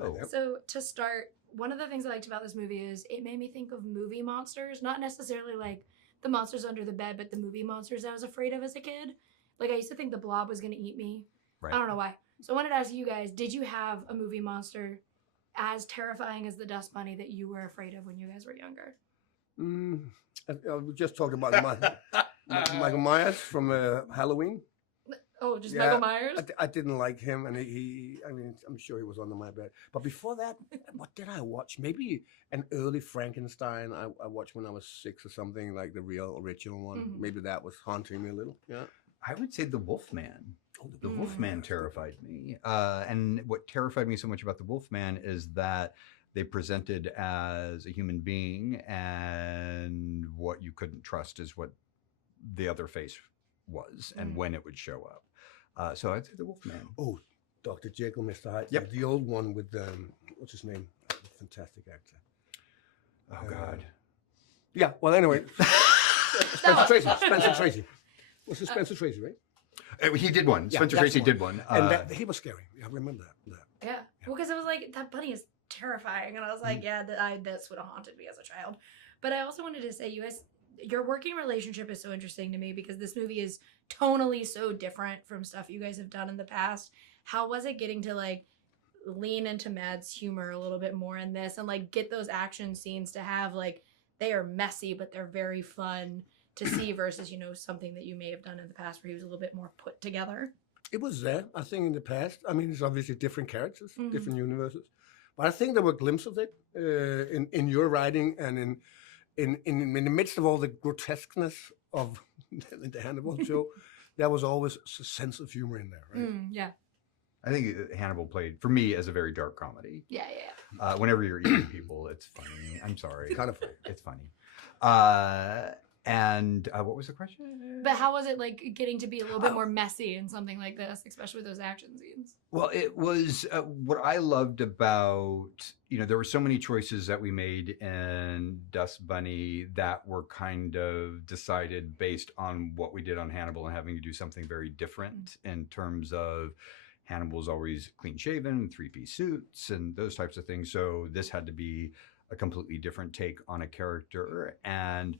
show. So to start, one of the things I liked about this movie is it made me think of movie monsters, not necessarily like the monsters under the bed, but the movie monsters I was afraid of as a kid. Like I used to think the Blob was going to eat me. Right. I don't know why. So I wanted to ask you guys, did you have a movie monster as terrifying as the Dust Bunny that you were afraid of when you guys were younger? We just talked about Michael Myers from Halloween. Oh, just Michael Myers? I didn't like him, and I mean, I'm sure he was under my bed. But before that, what did I watch? Maybe an early Frankenstein I watched when I was 6 or something, like the real original one. Mm-hmm. Maybe that was haunting me a little. Yeah. I would say the Wolfman. The Wolfman terrified me. And what terrified me so much about the Wolfman is that they presented as a human being, and what you couldn't trust is what the other face was and when it would show up. So I'd say the Wolfman. Oh, Dr. Jekyll, Mr. Hyde. Yep. The old one with, what's his name? Fantastic actor. Oh, God. Yeah, well, anyway. Spencer Tracy. Was it Spencer Tracy, right? He did one. Spencer Tracy did one. And he was scary. I remember that. Yeah. Well, because it was like, that bunny is terrifying. And I was like, this would have haunted me as a child. But I also wanted to say, you guys, your working relationship is so interesting to me because this movie is tonally so different from stuff you guys have done in the past. How was it getting to like lean into Mads' humor a little bit more in this and like get those action scenes to have like, they are messy, but they're very fun to see versus, you know, something that you may have done in the past where he was a little bit more put together? It was there, I think, in the past. I mean, it's obviously different characters, different universes. But I think there were glimpses of it in your writing and in the midst of all the grotesqueness of the Hannibal show, there was always a sense of humor in there, right? Yeah. I think Hannibal played, for me, as a very dark comedy. Yeah. Whenever you're eating people, it's funny. I'm sorry. It's kind of funny. It's funny. And what was the question? But how was it like getting to be a little bit more messy in something like this, especially with those action scenes? Well, it was what I loved about, you know, there were so many choices that we made in Dust Bunny that were kind of decided based on what we did on Hannibal and having to do something very different in terms of Hannibal's always clean shaven, 3-piece suits and those types of things. So this had to be a completely different take on a character. And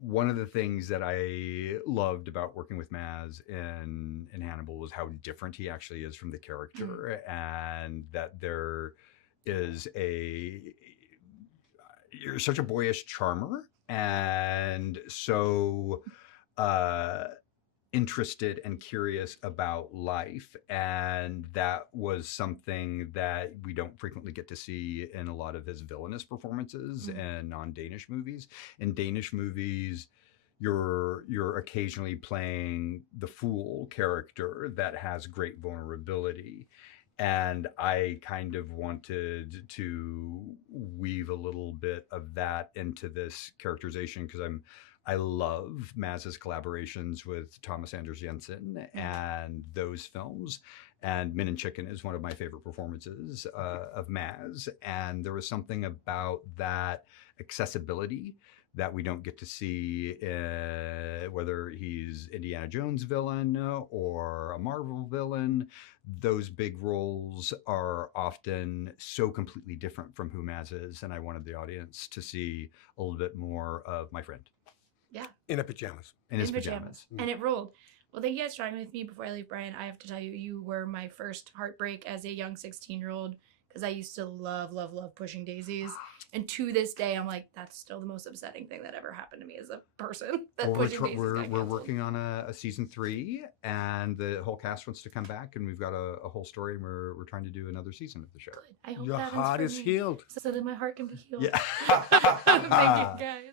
one of the things that I loved about working with Maz in Hannibal was how different he actually is from the character, and that there is you're such a boyish charmer and so interested and curious about life, and that was something that we don't frequently get to see in a lot of his villainous performances in non-Danish movies. In Danish movies, you're occasionally playing the fool character that has great vulnerability, and I kind of wanted to weave a little bit of that into this characterization because I love Maz's collaborations with Thomas Anders Jensen and those films. And Min and Chicken is one of my favorite performances of Maz. And there was something about that accessibility that we don't get to see, whether he's Indiana Jones villain or a Marvel villain. Those big roles are often so completely different from who Maz is. And I wanted the audience to see a little bit more of my friend. Yeah. In a pajamas. In his pajamas. And it rolled. Well, thank you guys for talking with me. Before I leave, Brian, I have to tell you, you were my first heartbreak as a young 16-year-old because I used to love pushing daisies. And to this day, I'm like, that's still the most upsetting thing that ever happened to me as a person. We're working on a season 3, and the whole cast wants to come back, and we've got a whole story, and we're trying to do another season of the show. Good. I hope your heart is healed. So that my heart can be healed. Yeah. Thank you, guys.